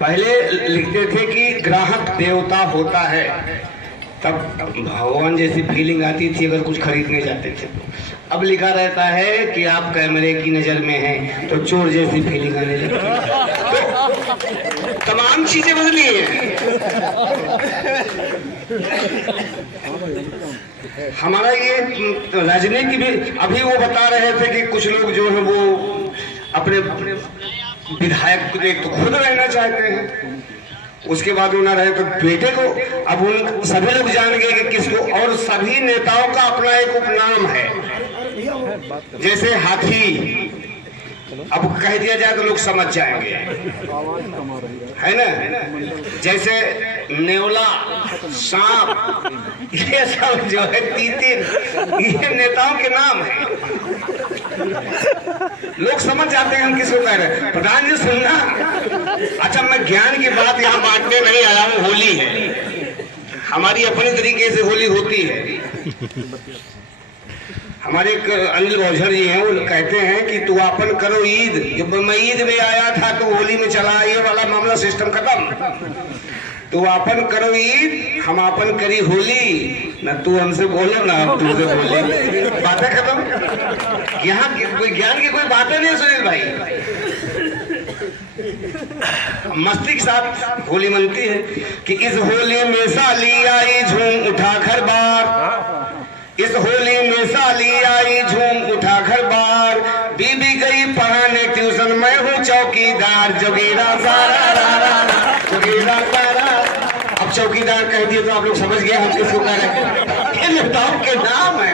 पहले लिखते थे कि ग्राहक देवता होता है, तब भगवान जैसी फीलिंग आती थी अगर कुछ खरीदने जाते थे तो। अब लिखा रहता है कि आप कैमरे की नजर में हैं तो चोर जैसी फीलिंग आने लगती है। तो तमाम चीजें बदली हैं। हमारा ये राजनीति भी, अभी वो बता रहे थे कि कुछ लोग जो है वो अपने विधायक को देख तो खुद रहना चाहते हैं, उसके बाद वो ना रहे तो बेटे को। अब उन सभी लोग जान गए कि किसको, और सभी नेताओं का अपना एक उपनाम है, जैसे हाथी। अब कह दिया जाए तो लोग समझ जाएंगे, है ना। जैसे नेवला, सांप, ये सब जो है तीतिर, ये नेताओं के नाम है। लोग समझ जाते हैं हम किसको कह रहे हैं। प्रधान जी सुनना, अच्छा मैं ज्ञान की बात यहाँ बांटने नहीं आया हूँ। होली है, हमारी अपनी तरीके से होली होती है। हमारे एक अनिल गौझर जी हैं, वो कहते हैं कि तू आपन करो ईद। मैं ईद में आया था तो होली में चला, ये वाला मामला सिस्टम खत्म। तू आपन करो ईद, हम आपन करी होली। ना तू हमसे बोलो ना हम तुमसे बोले, बातें खत्म। यहाँ कोई ज्ञान की कोई बातें नहीं सुनील भाई। मस्ती के साथ होली मनती है कि इस होली में साली आई झूम उठा घर बार, इस होली में साली आई झूम उठा घर बार, बीबी गई पढ़ाने ट्यूशन, मैं हूँ चौकीदार, जोगीरा सारा रा, जोगीरा सारा। अब चौकीदार कह दिए तो आप लोग समझ गए हम किसको कह रहे हैं। ये नेताओं के नाम है,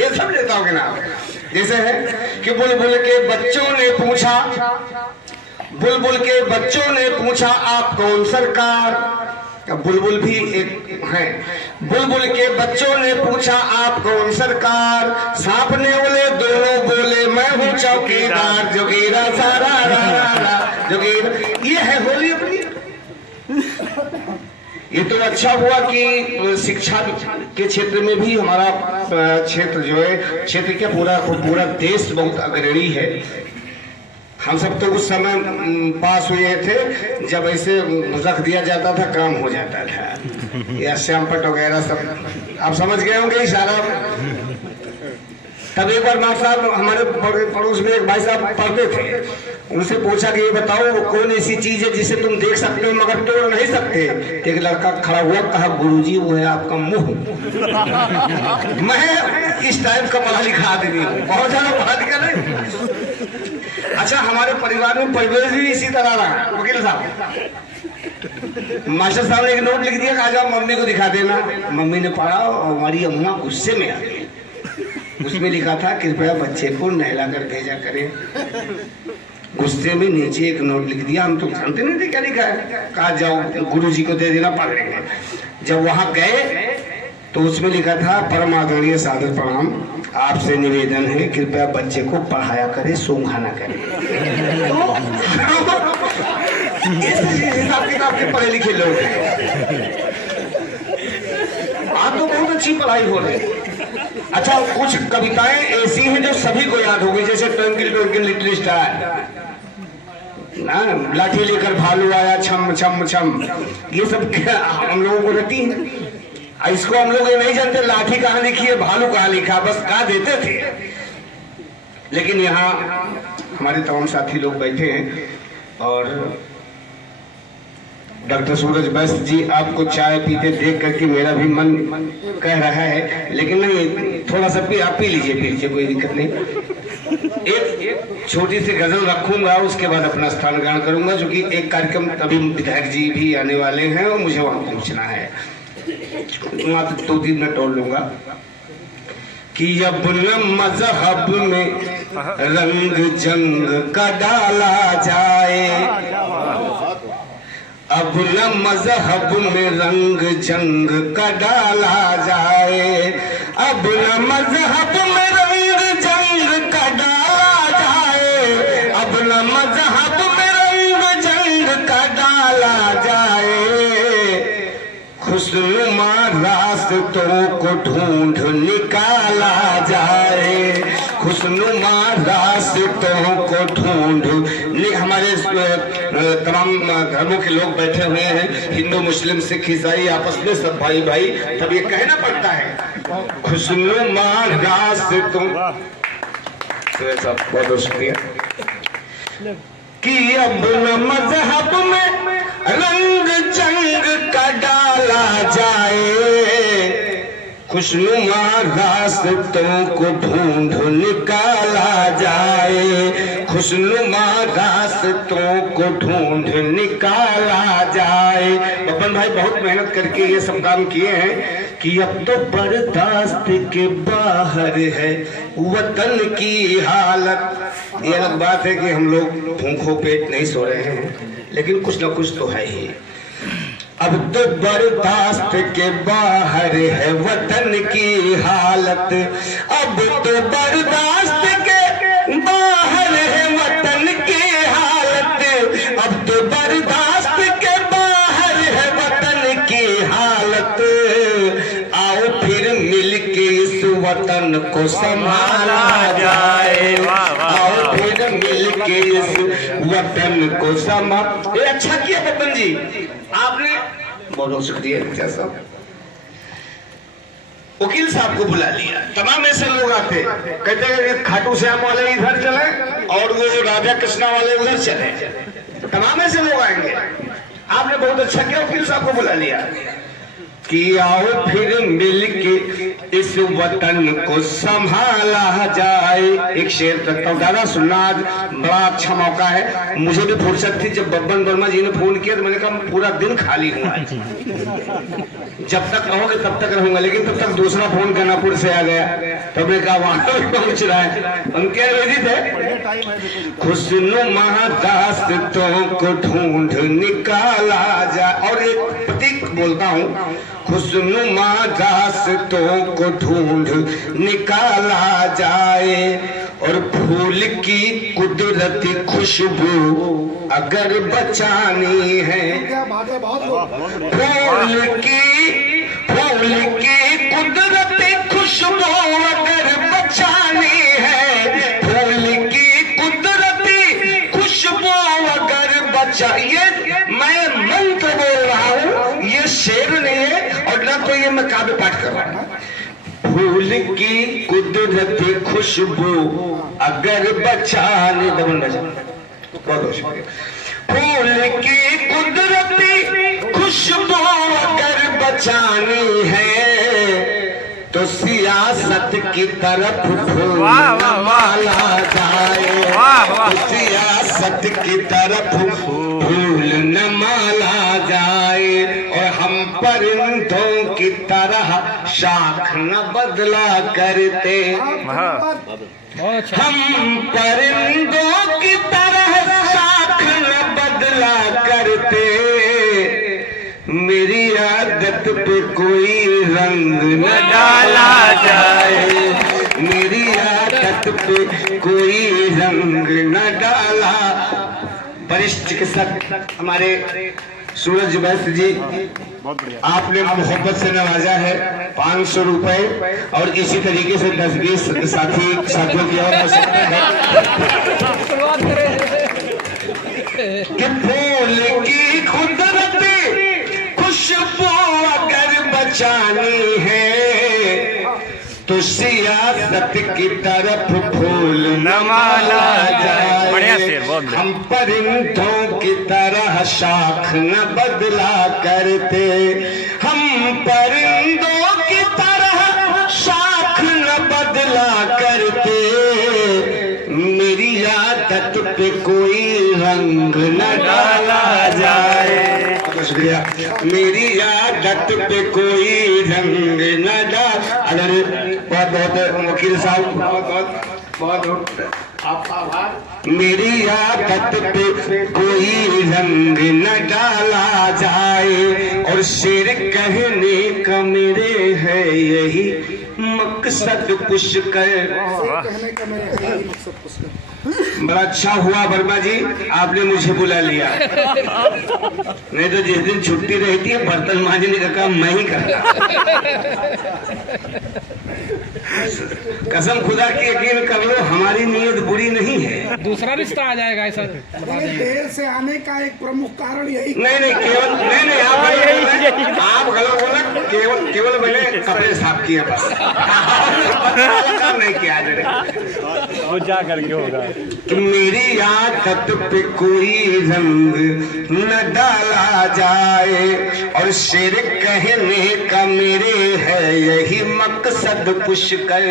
ये सब नेताओं के नाम है। जैसे है कि बुलबुल के बच्चों ने पूछा, बुलबुल के बच्चों ने पूछा आप कौन सरकार। बुलबुल भी एक है। बुलबुल के बच्चों ने पूछा आप कौन सरकार, सांप ने बोले दोनों बोले मैं हूँ चौकीदार, जोगीरा सारा रा रा, जोगीरा। ये है होली अपनी। ये तो अच्छा हुआ कि शिक्षा के क्षेत्र में भी हमारा क्षेत्र जो है, क्षेत्र क्या पूरा देश बहुत अग्रणी है। हम सब तो उस समय पास हुए थे जब ऐसे रख दिया जाता था, काम हो जाता था। या श्यामपट वगैरह सब आप समझ गए होंगे इशारा। तब एक बार मास्टर साहब हमारे पड़ोस में एक भाई साहब पढ़ते थे, उनसे पूछा कि ये बताओ वो कौन ऐसी चीज है जिसे तुम देख सकते हो मगर तोड़ नहीं सकते। एक लड़का खड़ा हुआ, कहा गुरुजी वो है आपका मुंह। मैं इस टाइप का पढ़ा लिखा आदमी हूँ, बहुत ज्यादा पढ़ा लिखा नहीं। अच्छा हमारे परिवार में परिवेश भी इसी तरह रहा। वकील साहब, मास्टर साहब ने एक नोट लिख दिया, कहा जाओ मम्मी को दिखा देना। मम्मी ने पढ़ा और हमारी अम्मा गुस्से में आ गई। उसमें लिखा था कृपया बच्चे को नहला कर भेजा करें। गुस्से में नीचे एक नोट लिख दिया, हम तो जानते नहीं थे क्या लिखा है। कहा जाओ गुरुजी को दे देना, पढ़ लेंगे। जब वहां गए तो उसमें लिखा था परम आदरणीय सादर प्रणाम, आपसे निवेदन है कृपया बच्चे को पढ़ाया करें, सूंघा ना करें। हिसाब किताब के पढ़े लिखे लोग हैं। आज तो बहुत अच्छी पढ़ाई हो रही। अच्छा कुछ कविताएं ऐसी हैं जो सभी को याद होगी, जैसे ट्विंकल ट्विंकल लिटिल स्टार ना, लाठी लेकर भालू आया छम छम छम, ये सब हम लोगों को रहती है। इसको हम लोग ये नहीं जानते लाठी कहाँ लिखी है, भालू कहाँ लिखा, बस कहा देते थे। लेकिन यहाँ हमारे तमाम साथी लोग बैठे हैं और डॉक्टर सूरज वैश्य जी आपको चाय पीते देख करके मेरा भी मन कह रहा है, लेकिन नहीं थोड़ा सा आप पी लीजिए, कोई दिक्कत नहीं। एक छोटी सी गजल रखूंगा, उसके बाद अपना स्थान ग्रहण करूंगा, क्योंकि एक कार्यक्रम अभी विधायक जी भी आने वाले हैं और मुझे वहां पहुंचना है। मात्र 2-3 मिनट और लूंगा कि अब न मजहब में रंग जंग का डाला जाए, अब न मजहब में रंग जंग का डाला जाए, अब न मजहब में रंग जंग का डाला जाए, अब न मजहब में रंग जंग का डाला जाए, खुशनुमा रास्तों को ढूंढ निकाला जाए, खुशनुमा रास्तों को ढूंढ। हमारे तमाम धर्मों के लोग बैठे हुए हैं, हिंदू मुस्लिम सिख ईसाई आपस में सब भाई भाई, तब ये कहना पड़ता है खुशनुमा रास्तों। बहुत बहुत शुक्रिया कि अब न मजहब में रंग जंग का डाला जाए, खुशनुमा रास्तों को ढूंढ निकाला जाए, खुशनुमा रास्तों को ढूंढ निकाला जाए। बब्बन भाई बहुत मेहनत करके ये सब काम किए हैं कि अब तो बर्दाश्त के बाहर है वतन की हालत। ये अलग बात है कि हम लोग भूखों पेट नहीं सो रहे हैं, लेकिन कुछ ना कुछ तो है ही। अब तो बर्दाश्त के बाहर है वतन की हालत, अब तो बर्दाश्त के बाहर है वतन की हालत, अब तो बर्दाश्त के बाहर है वतन की हालत। आओ फिर मिलके इस वतन को संभाला जाए, आओ फिर मिलके इस वतन को संभाल। ये अच्छा किया बब्बन जी, आपने बहुत बहुत शुक्रिया साहब। वकील साहब को बुला लिया, तमाम ऐसे लोग आते कहते हैं खाटू श्याम वाले इधर चले और वो राधा कृष्णा वाले उधर चले, तमाम ऐसे लोग आएंगे। आपने बहुत अच्छा किया, वकील साहब को बुला लिया कि आओ फिर मिलके इस वतन को संभाला जाए। एक शेर करता हूँ, दादा सुनना, आज बड़ा अच्छा मौका है। मुझे भी फुर्सत थी जब बब्बन वर्मा जी ने फोन किया तो मैंने कहा पूरा दिन खाली हूँ आज, जब तक रहोगे तब तक रहूंगा, लेकिन तब तक दूसरा फोन कर्नापुर से आ गया, तब मैंने कहा वहां पहुंच रहा है। उनके रेडी थे खुशनुमा रास्तों को ढूंढ निकाला जाए। और एक प्रतीक बोलता हूँ, खुशनुमा रास्तों को ढूंढ निकाला जाए, और फूल की कुदरती खुशबू अगर बचानी है, फूल की कुदरती खुशबू अगर बचानी है, फूल की कुदरती खुशबू अगर बचाइए। मैं मंत्र बोल रहा हूँ, ये शेर नहीं है और ना तो ये मैं काव्य पाठ कर रहा हूँ। फूल की कुदरती खुशबू अगर बचाने, बहुत शुक्रिया। फूल की कुदरती खुशबू अगर बचानी है तो सियासत की तरफ फूल माला जाए, तो सियासत की तरफ फूल न माला जाए, और हम परिंदों की तरह शाख न बदला करते, हम परिंदों की तरह शाख न बदला करते, मेरी आदत पे कोई रंग न डाला जाए, मेरी आदत पे कोई रंग न डाला। वरिष्ठ चिकित्सक हमारे सूरज वैश्य जी, आपने मोहब्बत से नवाजा है 500 रुपए, और इसी तरीके से 10-20 साथियों की और आवश्यकता है कि फूल की कुदरती खुशबू अगर बचानी है तो सियासत की तरफ फूल न माला जाए, हम परिंदों की तरह शाख न बदला करते, हम परिंदों की तरह शाख न बदला करते, मेरी आदत पे कोई रंग न डाला जाए। शुक्रिया। मेरी आदत पे कोई रंग न डाल। अगर बहुत बहुत वकील साहब बहुत आपका आभार। मेरी आदत पे कोई रंग न डाला जाए, और शेर कहने का मेरे है यही मकसद पुष्कर। बड़ा अच्छा हुआ वर्मा जी, आपने मुझे बुला लिया, नहीं तो जिस दिन छुट्टी रहती है बर्तन मांजने का काम मैं ही करता। कसम खुदा की यकीन कर लो, हमारी नीयत बुरी नहीं है। दूसरा रिश्ता आ जाएगा ऐसा। देर से आने का एक प्रमुख कारण यही। नहीं केवल नहीं आप गलत बोला। केवल मैंने कपड़े साफ किए बस, काम नहीं किया। वो जा करके होगा कि मेरी आदत पे कोई रंग न डाला जाए, और शेर कहने का मेरे है यही मकसद पुष्कर।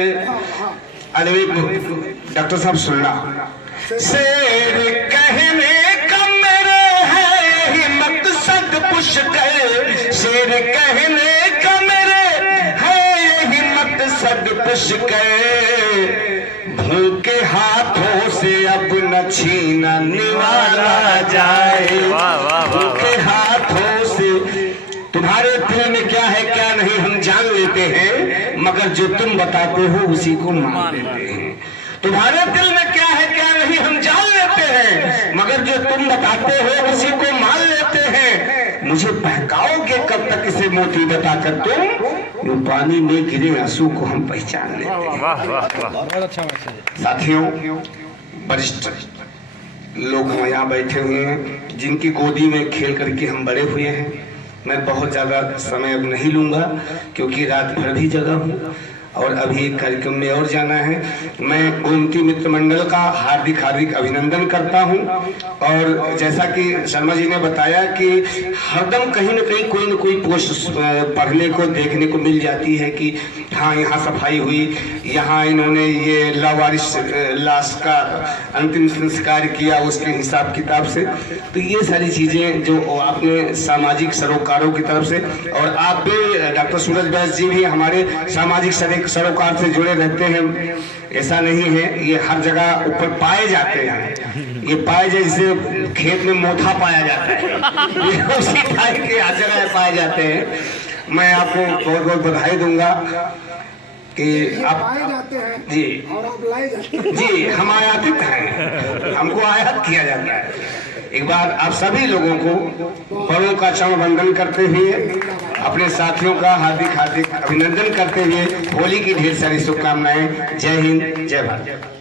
अरे डॉक्टर साहब सुनना, शेर कहने का मेरे है यही मकसद पुष्कर, शेर कहने का मेरे है यही मकसद पुष्कर। भूखे हाथों से अब न छीना निवाला जाए, भूखे हाथों से। तुम्हारे दिल में क्या है क्या नहीं हम जान लेते हैं, मगर जो तुम बताते हो उसी को मान लेते हैं। तुम्हारे दिल में क्या है क्या नहीं हम जान लेते हैं, मगर जो तुम बताते हो उसी को मान लेते हैं। मुझे बहकाओगे कब तक इसे मोती बताकर तुम, पानी में गिरे आंसू को हम पहचान लेते हैं। बहुत अच्छा मैसेज। साथियों, वरिष्ठ लोग हम यहाँ बैठे हुए हैं जिनकी गोदी में खेल करके हम बड़े हुए हैं। मैं बहुत ज़्यादा समय अब नहीं लूँगा क्योंकि रात भर भी जगा हूँ और अभी एक कार्यक्रम में और जाना है। मैं गोमती मित्र मंडल का हार्दिक हार्दिक अभिनंदन करता हूं। और जैसा कि शर्मा जी ने बताया कि हरदम कहीं न कहीं कोई न कोई पोस्ट पढ़ने को देखने को मिल जाती है कि हाँ यहाँ सफाई हुई, यहाँ इन्होंने ये लावारिस लाश का अंतिम संस्कार किया उसके हिसाब किताब से। तो ये सारी चीज़ें जो आपने सामाजिक सरोकारों की तरफ से, और आप भी डॉक्टर सूरज बैस जी भी हमारे सामाजिक सरोकार से जुड़े रहते हैं। ऐसा नहीं है, ये हर जगह ऊपर पाए जाते हैं। ये पाए जैसे खेत में मोथा पाया जाता है, ये उसी टाइप के हर जगह पाए जाते हैं। मैं आपको बहुत बहुत बधाई दूंगा कि आप पाए जाते हैं जी और आप लाए जाते हैं। जी, हम आयातित हैं, हमको आयात किया जाता है। एक बार आप सभी लोगों को बड़ों का चरण वंदन करते हुए, अपने साथियों का हार्दिक हार्दिक अभिनंदन करते हुए होली की ढेर सारी शुभकामनाएं। जय हिंद, जय भारत।